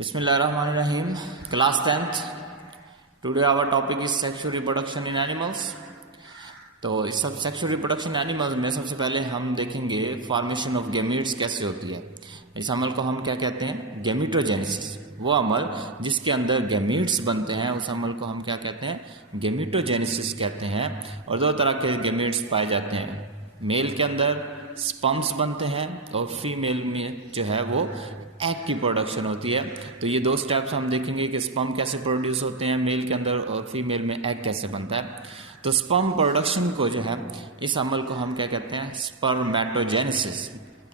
Bismillahirrahmanirrahim. Class 10th. Today our topic is sexual reproduction in animals. तो इस सब sexual reproduction animals में सबसे पहले हम देखेंगे फॉर्मेशन ऑफ गैमीट्स कैसे होती है। इस अमल को हम क्या कहते हैं? गैमीटोजेनेसिस। वो अमल जिसके अंदर गैमीट्स बनते हैं उस अमल को हम क्या कहते हैं? गैमीटोजेनेसिस कहते हैं। और दो तरह के गैमीट्स पाए जाते हैं। मेल के अंदर स्पर्म्स बनते हैं और फीमेल में जो है वो एग की प्रोडक्शन होती है। तो ये दो स्टेप्स हम देखेंगे कि स्पर्म कैसे प्रोड्यूस होते हैं मेल के अंदर और फीमेल में एग कैसे बनता है। तो स्पर्म प्रोडक्शन को जो है इस अमल को हम क्या कहते हैं? स्पर्मेटोजेनेसिस।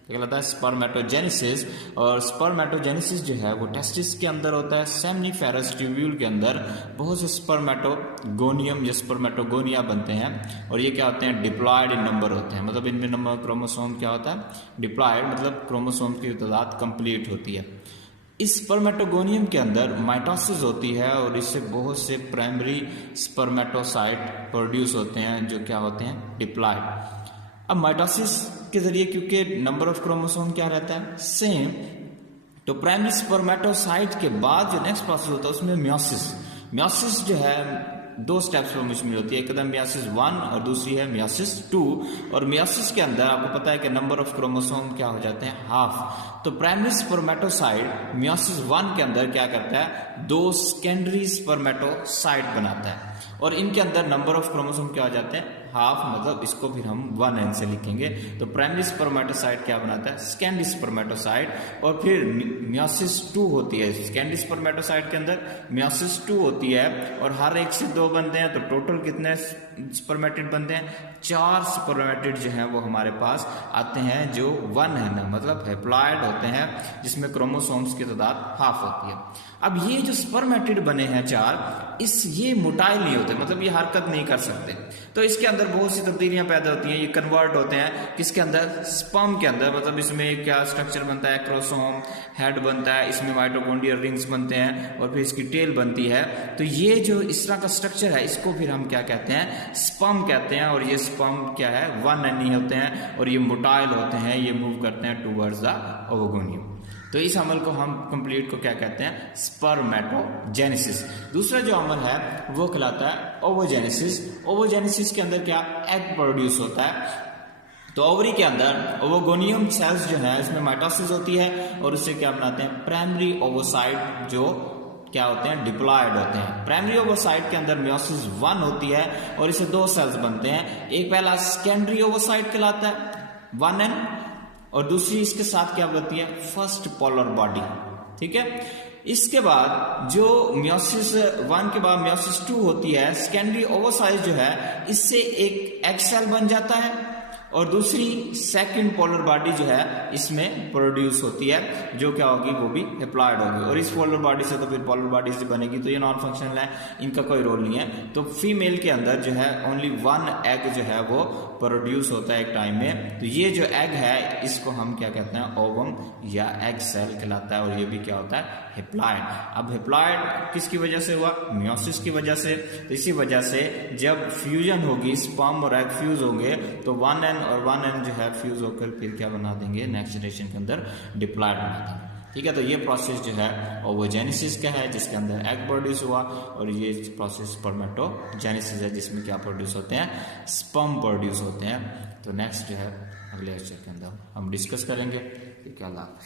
क्या कहलाता है? स्पर्मेटोजेनेसिस। और स्पर्मेटोजेनेसिस जो है वो टेस्टिस के अंदर होता है। सेमनीफेरस ट्यूब्यूल के अंदर बहुत से स्पर्मेटोगोनियम या स्पर्मेटोगोनिया बनते हैं और ये क्या होते हैं? डिप्लॉयड इन नंबर होते हैं। मतलब इनमें नंबर क्रोमोसोम क्या होता है? डिप्लॉयड, मतलब क्रोमोसोम की तादाद कंप्लीट होती है। इस स्पर्मेटोगोनियम के अंदर माइटोसिस होती है और इससे बहुत से प्राइमरी स्पर्मेटोसाइट प्रोड्यूस होते हैं जो क्या होते हैं? डिप्लॉयड। अब माइटोसिस के जरिए क्योंकि नंबर ऑफ क्रोमोसोम क्या रहता है? सेम। तो प्राइमरी स्पर्मेटोसाइट के बाद जो नेक्स्ट प्रोसेस होता है उसमें मियोसिस। मियोसिस जो है दो स्टेप्स पर मुश्किल होती है। एक कदम मियोसिस 1 और दूसरी है मियोसिस 2। और मियोसिस के अंदर आपको पता है कि नंबर ऑफ क्रोमोसोम क्या हो जाते हैं? हाफ। तो प्राइमरी स्पर्मेटोसाइट मियोसिस 1 के अंदर क्या करता है? दो सेकेंडरी स्पर्मेटोसाइट बनाता है और इनके अंदर नंबर ऑफ क्रोमोसोम क्या हो जाते हैं? हाफ। मतलब इसको फिर हम 1n से लिखेंगे। तो प्राइमरी स्पर्मेटोसाइट क्या बनाता है? Secondary spermatocyte. और फिर मियोसिस 2 होती है। सेकेंडरी स्पर्मेटोसाइट के अंदर मियोसिस 2 होती है और हर एक से 2 बनते हैं। तो टोटल कितने स्पर्मेटिड बनते हैं? 4 स्पर्मेटिड जो है वो हमारे पास आते हैं जो 1 है ना, मतलब हैप्लॉयड होते हैं जिसमें क्रोमोसोम्स की तादाद हाफ होती है। अब ये जो स्पर्मेटिड बने हैं 4, ये मोटाइल नहीं होते, मतलब ये हरकत नहीं कर सकते। तो इसके अंदर बहुत सी तब्दीलियां पैदा होती हैं। ये कन्वर्ट होते हैं किसके अंदर? स्पर्म के अंदर। मतलब इसमें क्या स्ट्रक्चर बनता है? एक्रोसोम हेड बनता है, इसमें माइटोकॉन्ड्रियल रिंग्स बनते हैं और फिर इसकी टेल बनती है। तो ये जो इस तरह का स्ट्रक्चर है इसको फिर हम क्या कहते हैं? स्पर्म कहते हैं। और ये स्पर्म क्या है? 1n होते हैं और ये मोटाइल होते हैं। ये मूव करते हैं टूवर्ड्स द ओवोगोनियम। तो इस अमल को हम कंप्लीट को क्या कहते हैं? स्पर्मेटोजेनेसिस। दूसरा जो अमल है वो कहलाता है ओवोजेनेसिस। ओवोजेनेसिस के अंदर क्या? एग प्रोड्यूस होता है। तो ओवरी के अंदर ओवोगोनियम सेल्स जो है इसमें माइटोसिस होती है और उससे क्या बनाते हैं? प्राइमरी ओवोसाइट जो क्या होते हैं? डिप्लॉयड होते हैं। प्राइमरी ओवोसाइट के अंदर मियोसिस 1 होती है और इससे 2 सेल्स बनते हैं। एक पहला सेकेंडरी ओवोसाइट कहलाता है 1n और दूसरी इसके साथ क्या बनती है? First polar body. ठीक है। इसके बाद जो मियोसिस 1 के बाद मियोसिस 2 होती है, सेकेंडरी ओवोसाइट जो है इससे एक एग सेल बन जाता है और दूसरी सेकंड पोलर बॉडी जो है इसमें प्रोड्यूस होती है जो क्या होगी? वो भी हैप्लॉयड होगी। और इस पोलर बॉडी से तो फिर पोलर बॉडी से बनेगी। तो ये नॉन फंक्शनल है, इनका कोई रोल नहीं है। तो फीमेल के अंदर जो है ओनली 1 एग जो है वो प्रोड्यूस होता है एक टाइम में। तो ये जो एग है इसको हम क्या कहते हैं? ओवम या एग सेल कहलाता है और ये भी क्या होता है? हैप्लॉयड। अब हैप्लॉयड किसकी वजह से हुआ? मियोसिस की वजह से। तो इसी वजह से जब फ्यूजन होगी, स्पर्म और एग फ्यूज होंगे तो 1n और 1n जो है फ्यूज होकर फिर क्या बना देंगे? नेक्स्ट जनरेशन के अंदर डिप्लॉयड बना देंगे। ठीक है। तो ये प्रोसेस जो है ओवोजेनेसिस का है जिसके अंदर एग प्रोड्यूस हुआ और ये प्रोसेस स्पर्मेटोजेनेसिस है जिसमें क्या प्रोड्यूस होते हैं? स्पर्म प्रोड्यूस होते हैं। तो नेक्स्ट जो है अगले लेक्चर के अंदर हम डिस्कस करेंगे कि क्या लाभ।